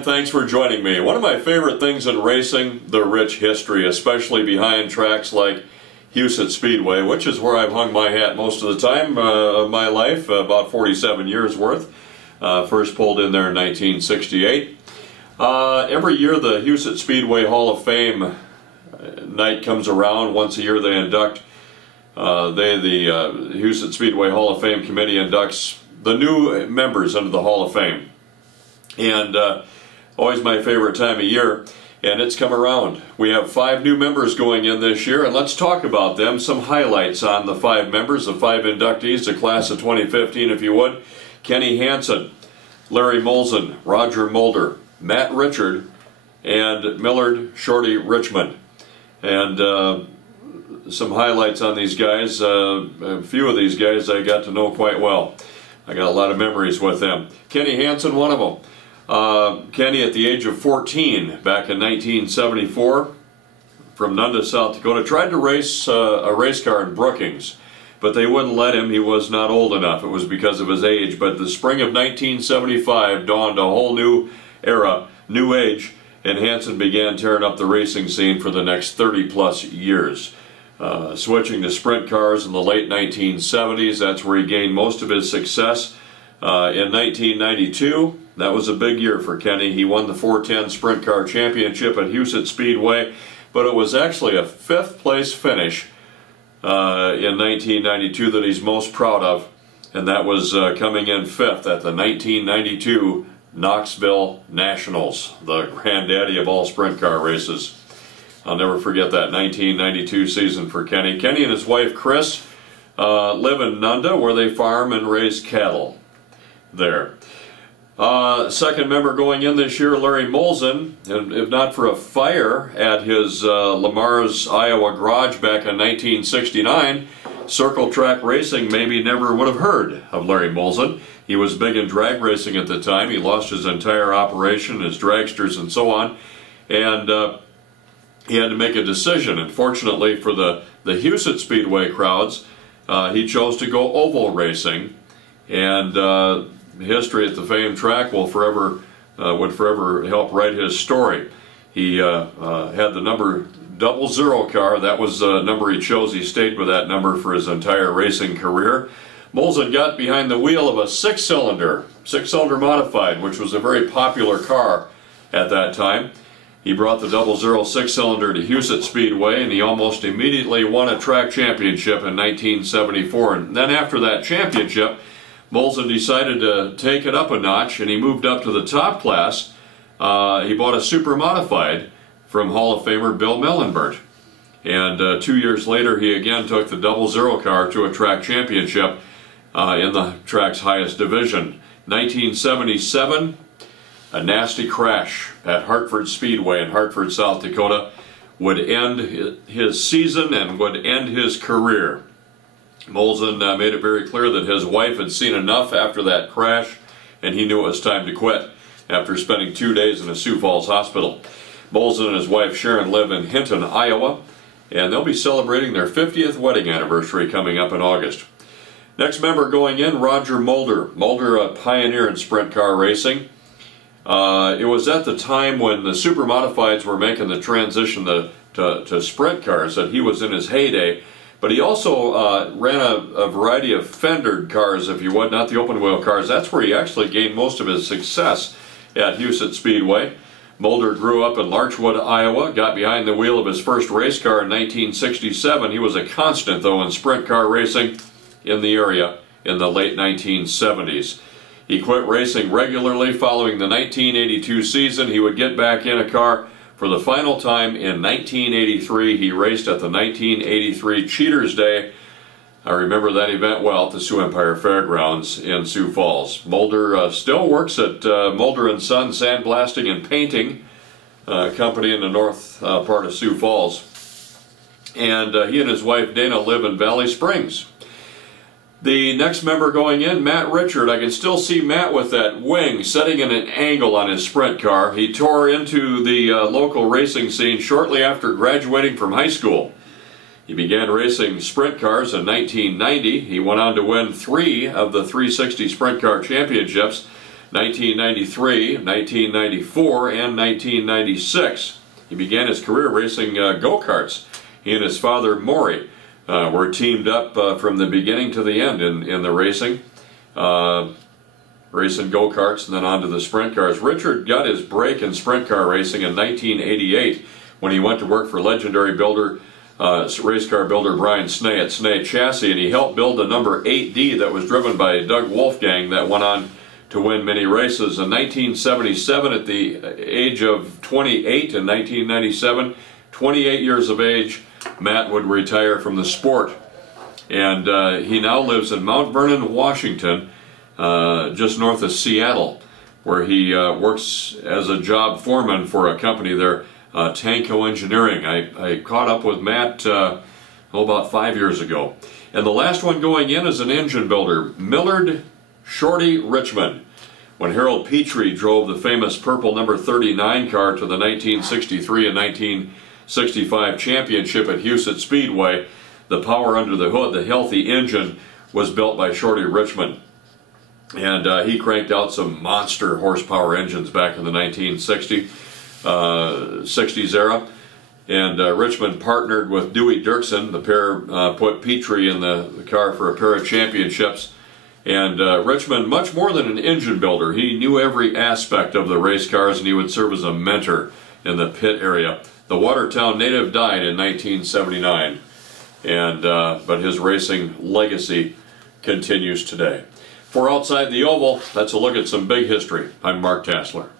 and thanks for joining me. One of my favorite things in racing, the rich history, especially behind tracks like Huset Speedway, which is where I've hung my hat most of the time of my life, about 47 years worth. First pulled in there in 1968. Every year the Huset Speedway Hall of Fame night comes around. Once a year they induct, the Huset Speedway Hall of Fame committee inducts the new members into the Hall of Fame. And always my favorite time of year, and it's come around. We have 5 new members going in this year, and let's talk about them. Some highlights on the 5 members, the 5 inductees, the class of 2015 if you would. Kenny Hansen, Larry Molson, Roger Mulder, Matt Richard, and Millard Shorty Richmond. And some highlights on these guys. A few of these guys I got to know quite well. I got a lot of memories with them. Kenny Hansen, one of them. Kenny, at the age of 14, back in 1974, from Nunda, South Dakota, tried to race a race car in Brookings, but they wouldn't let him. He was not old enough. It was because of his age. But the spring of 1975 dawned a whole new era, new age, and Hansen began tearing up the racing scene for the next 30-plus years. Switching to sprint cars in the late 1970s, that's where he gained most of his success. In 1992, that was a big year for Kenny. He won the 410 Sprint Car Championship at Huset Speedway, but it was actually a 5th place finish in 1992 that he's most proud of, and that was coming in 5th at the 1992 Knoxville Nationals, the granddaddy of all sprint car races. I'll never forget that 1992 season for Kenny. Kenny and his wife Chris live in Nunda, where they farm and raise cattle there. Second member going in this year, Larry Molson, and if not for a fire at his Lamar's, Iowa garage back in 1969, circle track racing maybe never would have heard of Larry Molson. He was big in drag racing at the time. He lost his entire operation, his dragsters and so on, and he had to make a decision. And fortunately for the Huset Speedway crowds, he chose to go oval racing, and history at the famed track will would forever help write his story. He had the number 00 car. That was the number he chose. He stayed with that number for his entire racing career. Molson got behind the wheel of a 6-cylinder modified, which was a very popular car at that time. He brought the 00 6-cylinder to Huset Speedway, and he almost immediately won a track championship in 1974. And then after that championship, Molson decided to take it up a notch, and he moved up to the top class. He bought a super modified from Hall of Famer Bill Mellenbert. And 2 years later, he again took the 00 car to a track championship in the track's highest division. 1977, a nasty crash at Hartford Speedway in Hartford, South Dakota would end his season and would end his career. Molson made it very clear that his wife had seen enough after that crash, and he knew it was time to quit after spending 2 days in a Sioux Falls hospital. Molson and his wife Sharon live in Hinton, Iowa, and they'll be celebrating their 50th wedding anniversary coming up in August. Next member going in, Roger Mulder. Mulder, a pioneer in sprint car racing. It was at the time when the super modifieds were making the transition to sprint cars that he was in his heyday. But he also ran a variety of fendered cars, if you would, not the open wheel cars. That's where he actually gained most of his success at Huset Speedway. Mulder grew up in Larchwood, Iowa, got behind the wheel of his first race car in 1967. He was a constant, though, in sprint car racing in the area in the late 1970s. He quit racing regularly following the 1982 season. He would get back in a car for the final time in 1983. He raced at the 1983 Cheaters Day. I remember that event well at the Sioux Empire Fairgrounds in Sioux Falls. Mulder still works at Mulder & Son Sandblasting and Painting company in the north part of Sioux Falls. And he and his wife Dana live in Valley Springs. The next member going in, Matt Richard. I can still see Matt with that wing setting in an angle on his sprint car. He tore into the local racing scene shortly after graduating from high school. He began racing sprint cars in 1990. He went on to win 3 of the 360 Sprint Car Championships. 1993, 1994, and 1996. He began his career racing go-karts. He and his father, Maury, were teamed up from the beginning to the end in the racing. Racing go-karts and then on to the sprint cars. Richard got his break in sprint car racing in 1988 when he went to work for legendary builder, race car builder Brian Snee at Snee Chassis, and he helped build the number 8D that was driven by Doug Wolfgang that went on to win many races. In 1977, at the age of 28, in 1997, 28 years of age, Matt would retire from the sport. And he now lives in Mount Vernon, Washington, just north of Seattle, where he works as a job foreman for a company there, Tanco Engineering. I caught up with Matt about 5 years ago. And the last one going in is an engine builder, Millard Shorty Richmond. When Harold Petrie drove the famous purple number 39 car to the 1963 and 1965 championship at Huset Speedway, the power under the hood, the healthy engine, was built by Shorty Richmond. And he cranked out some monster horsepower engines back in the 1960s era. And Richmond partnered with Dewey Dirksen. The pair put Petrie in the car for a pair of championships. And Richmond, much more than an engine builder, he knew every aspect of the race cars, and he would serve as a mentor in the pit area. The Watertown native died in 1979, and but his racing legacy continues today. For Outside the Oval, that's a look at some big history. I'm Mark Tassler.